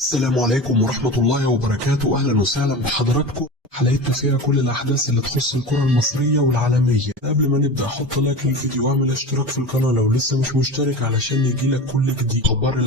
السلام عليكم ورحمة الله وبركاته. أهلا وسهلا بحضراتكم. حلقتنا فيها كل الأحداث اللي تخص الكرة المصرية والعالمية. قبل ما نبدأ حط لايك للفيديو واعمل اشتراك في القناة لو لسه مش مشترك علشان يجيلك كل جديد. أخبار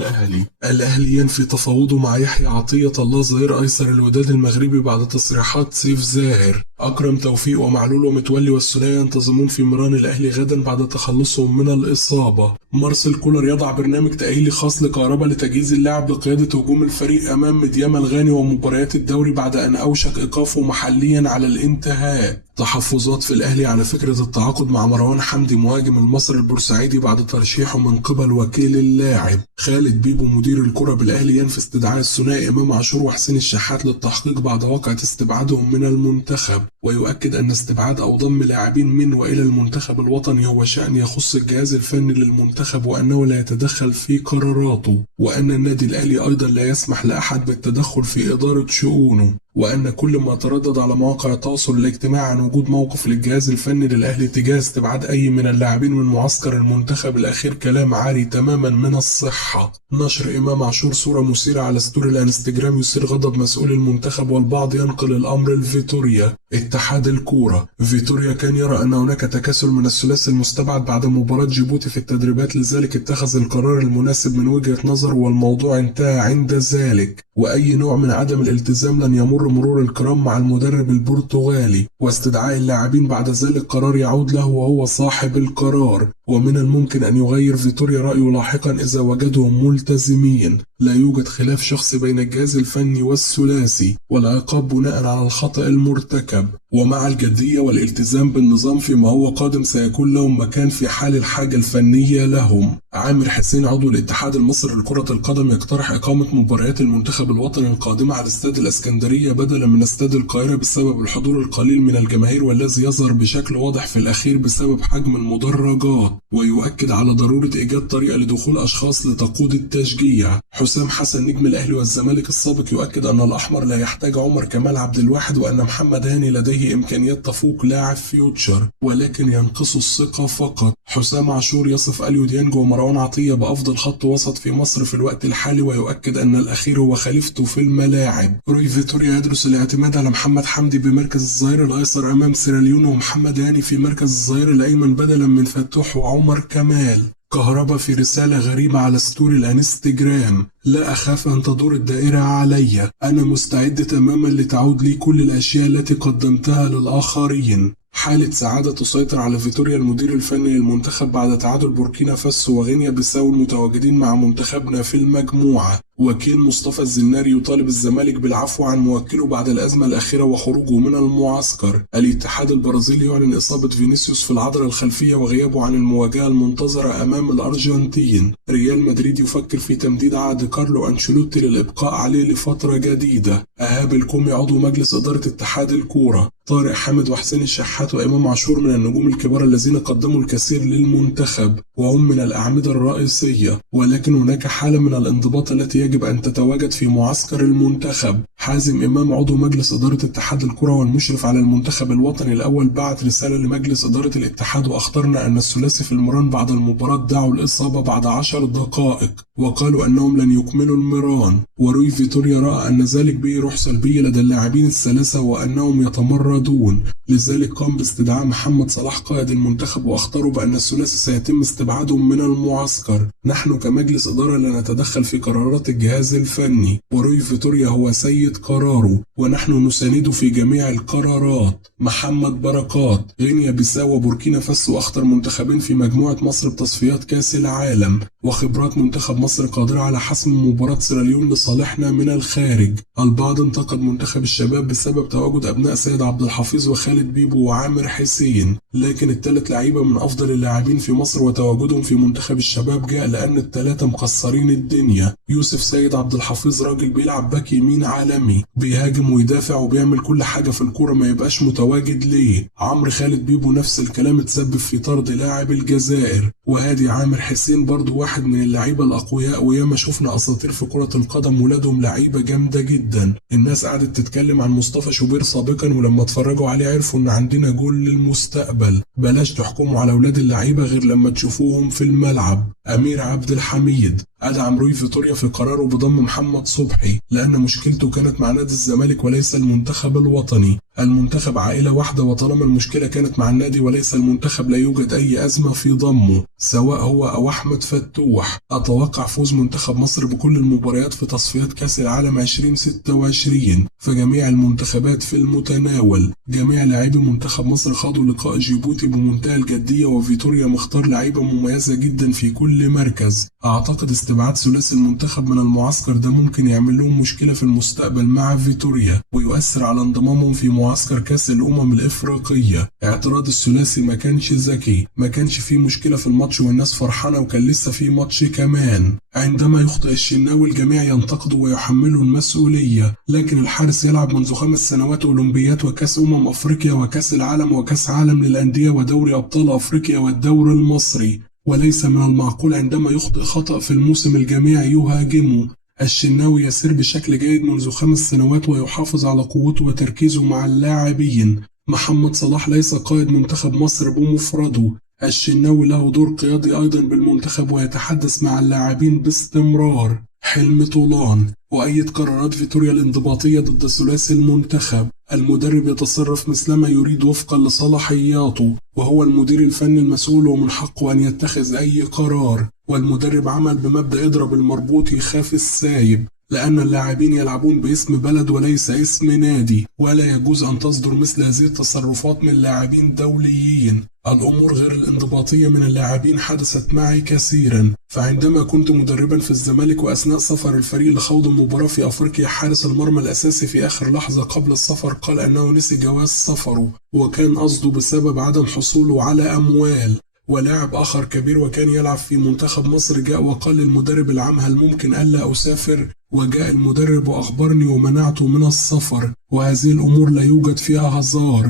الأهلي ينفي تفاوضه مع يحيى عطية الله ظهير أيسر الوداد المغربي بعد تصريحات سيف زاهر. أكرم توفيق ومعلول ومتولي والسولية ينتظمون في مران الأهلي غدا بعد تخلصهم من الإصابة. مارسيل كولر يضع برنامج تأهيلي خاص لكهربا لتجهيز اللاعب لقيادة هجوم الفريق أمام مديام الغاني ومباريات الدوري بعد أن أوشك إيقافه محليا على الانتهاء. تحفظات في الأهلي على فكرة التعاقد مع مروان حمدي مهاجم المصري البورسعيدي بعد ترشيحه من قبل وكيل اللاعب. خالد بيبو مدير الكرة بالأهلي ينفي استدعاء الثنائي إمام عاشور وحسين الشحات للتحقيق بعد واقعة استبعادهم من المنتخب، ويؤكد أن استبعاد أو ضم لاعبين من وإلى المنتخب الوطني هو شأن يخص الجهاز الفني للمنتخب وأنه لا يتدخل في قراراته، وأن النادي الأهلي أيضا لا يسمح لأحد بالتدخل في إدارة شؤونه، وأن كل ما تردد على مواقع التواصل الاجتماعي عن وجود موقف للجهاز الفني للأهلي تجاه استبعاد أي من اللاعبين من معسكر المنتخب الأخير كلام عاري تماما من الصحة. نشر إمام عاشور صورة مثيرة على ستوري الانستجرام يثير غضب مسؤول المنتخب، والبعض ينقل الأمر لفيتوريا. اتحاد الكورة. فيتوريا كان يرى أن هناك تكاسل من الثلاثي المستبعد بعد مباراة جيبوتي في التدريبات، لذلك اتخذ القرار المناسب من وجهة نظر والموضوع انتهى عند ذلك، وأي نوع من عدم الالتزام لن يمر مرور الكرام مع المدرب البرتغالي، واستدعاء اللاعبين بعد ذلك قرار يعود له وهو صاحب القرار، ومن الممكن أن يغير فيتوريا رأيه لاحقا إذا وجدهم ملتزمين. لا يوجد خلاف شخصي بين الجهاز الفني والثلاثي، والعقاب بناء على الخطأ المرتكب، ومع الجدية والالتزام بالنظام فيما هو قادم سيكون لهم مكان في حال الحاجة الفنية لهم. عامر حسين عضو الاتحاد المصري لكرة القدم يقترح إقامة مباريات المنتخب الوطني القادمة على استاد الإسكندرية بدلا من استاد القاهرة بسبب الحضور القليل من الجماهير والذي يظهر بشكل واضح في الأخير بسبب حجم المدرجات، ويؤكد على ضرورة إيجاد طريقة لدخول أشخاص لتقود التشجيع. حسام حسن نجم الأهلي والزمالك السابق يؤكد أن الأحمر لا يحتاج عمر كمال عبد الواحد، وأن محمد هاني لديه إمكانيات تفوق لاعب فيوتشر ولكن ينقص الثقة فقط. حسام عاشور يصف أليو ديانج ومروان عطية بأفضل خط وسط في مصر في الوقت الحالي، ويؤكد أن الأخير هو خليفته في الملاعب. روي فيتوريا يدرس الاعتماد على محمد حمدي بمركز الظهير الأيسر أمام سيراليون، ومحمد هاني في مركز الظهير الأيمن بدلا من فتوح وعمر كمال. كهربا في رسالة غريبة على ستوري الانستجرام: لا أخاف أن تدور الدائرة علي، أنا مستعد تماما لتعود لي كل الأشياء التي قدمتها للآخرين. حالة سعادة تسيطر على فيتوريا المدير الفني للمنتخب بعد تعادل بوركينا فاسو وغينيا بيساو المتواجدين مع منتخبنا في المجموعة. وكيل مصطفى الزناري يطالب الزمالك بالعفو عن موكله بعد الأزمة الأخيرة وخروجه من المعسكر. الاتحاد البرازيلي يعلن إصابة فينيسيوس في العضلة الخلفية وغيابه عن المواجهة المنتظرة أمام الأرجنتين. ريال مدريد يفكر في تمديد عقد كارلو أنشيلوتي للإبقاء عليه لفترة جديدة. إيهاب الكومي عضو مجلس إدارة اتحاد الكورة. طارق حامد وحسين الشحات وإمام عاشور من النجوم الكبار الذين قدموا الكثير للمنتخب وهم من الأعمدة الرئيسية، ولكن هناك حالة من الانضباط التي يجب أن تتواجد في معسكر المنتخب. حازم إمام عضو مجلس إدارة اتحاد الكرة والمشرف على المنتخب الوطني الأول بعت رسالة لمجلس إدارة الاتحاد: وأخطرنا أن الثلاثي في المران بعد المباراة دعوا الإصابة بعد 10 دقائق وقالوا أنهم لن يكملوا المران. وروي فيتوريا رأى أن ذلك به روح سلبية لدى اللاعبين الثلاثة وأنهم يتمردون، لذلك قام باستدعاء محمد صلاح قائد المنتخب وأخطروا بأن الثلاثي سيتم استبعادهم من المعسكر. نحن كمجلس إدارة لا نتدخل في قرارات الجهاز الفني، وروي فيتوريا هو سيد قراره ونحن نسانده في جميع القرارات. محمد بركات. غينيا بيساو وبوركينا فاسو أخطر منتخبين في مجموعة مصر بتصفيات كأس العالم، وخبرات منتخب مصر قادرة على حسم مباراة سيراليون لصالحنا من الخارج. البعض انتقد منتخب الشباب بسبب تواجد أبناء سيد عبد الحفيظ وخالد بيبو وعامر حسين، لكن الثلاث لعيبة من أفضل اللاعبين في مصر وتواجدهم في منتخب الشباب جاء لأن الثلاثة مكسرين الدنيا. يوسف سيد عبد الحفيظ راجل بيلعب باك يمين عالمي، بيهاجم ويدافع وبيعمل كل حاجة في الكورة، ما يبقاش متواجد ليه. عمرو خالد بيبو نفس الكلام، اتسبب في طرد لاعب الجزائر. وهادي عامر حسين برضو واحد من اللعيبة الأقوياء، وياما شفنا أساطير في كرة القدم ولادهم لعيبة جامدة جدا. الناس قعدت تتكلم عن مصطفى شوبير سابقا، ولما اتفرجوا عليه عرفوا ان عندنا جول للمستقبل. بلاش تحكموا على ولاد اللعيبة غير لما تشوفوهم في الملعب. أمير عبد الحميد. أدعم روي فيتوريا في قراره بضم محمد صبحي لأن مشكلته كانت مع نادي الزمالك وليس المنتخب الوطني. المنتخب عائلة واحدة، وطالما المشكلة كانت مع النادي وليس المنتخب لا يوجد أي أزمة في ضمه سواء هو أو أحمد فتوح. أتوقع فوز منتخب مصر بكل المباريات في تصفيات كأس العالم 2026، فجميع المنتخبات في المتناول. جميع لاعبي منتخب مصر خاضوا لقاء جيبوتي بمنتهى الجدية، وفيتوريا مختار لعيبة مميزة جدا في كل مركز. أعتقد استبعاد ثلاثي المنتخب من المعسكر ده ممكن يعمل لهم مشكلة في المستقبل مع فيتوريا ويؤثر على انضمامهم في معسكر كأس الأمم الإفريقية. اعتراض الثلاثي ما كانش ذكي، ما كانش فيه مشكلة في الماتش والناس فرحانة وكان لسه فيه ماتش كمان. عندما يخطئ الشناوي الجميع ينتقده ويحمله المسؤولية، لكن الحارس يلعب منذ 5 سنوات أولمبيات وكأس أفريقيا وكأس العالم وكأس عالم للأندية ودوري أبطال أفريقيا والدوري المصري، وليس من المعقول عندما يخطئ خطأ في الموسم الجميع يهاجمه. الشناوي يسير بشكل جيد منذ 5 سنوات ويحافظ على قوته وتركيزه مع اللاعبين. محمد صلاح ليس قائد منتخب مصر بمفرده، الشناوي له دور قيادي أيضا بالمنتخب ويتحدث مع اللاعبين باستمرار. حلمي طولان: وأيد قرارات فيتوريا الانضباطية ضد ثلاثي المنتخب. المدرب يتصرف مثلما يريد وفقا لصلاحياته، وهو المدير الفني المسؤول ومن حقه أن يتخذ أي قرار، والمدرب عمل بمبدأ اضرب المربوط يخاف السايب، لأن اللاعبين يلعبون باسم بلد وليس اسم نادي، ولا يجوز أن تصدر مثل هذه التصرفات من لاعبين دوليين. الأمور غير الانضباطية من اللاعبين حدثت معي كثيرا، فعندما كنت مدربا في الزمالك وأثناء سفر الفريق لخوض المباراة في أفريقيا، حارس المرمى الأساسي في آخر لحظة قبل السفر قال أنه نسي جواز سفره، وكان قصده بسبب عدم حصوله على أموال. ولاعب آخر كبير وكان يلعب في منتخب مصر جاء وقال للمدرب العام: هل ممكن ألا أسافر؟ وجاء المدرب وأخبرني ومنعته من السفر، وهذه الأمور لا يوجد فيها هزار.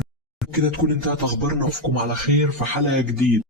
كده تكون انتهت أخبارنا، أشوفكم على خير في حلقة جديدة.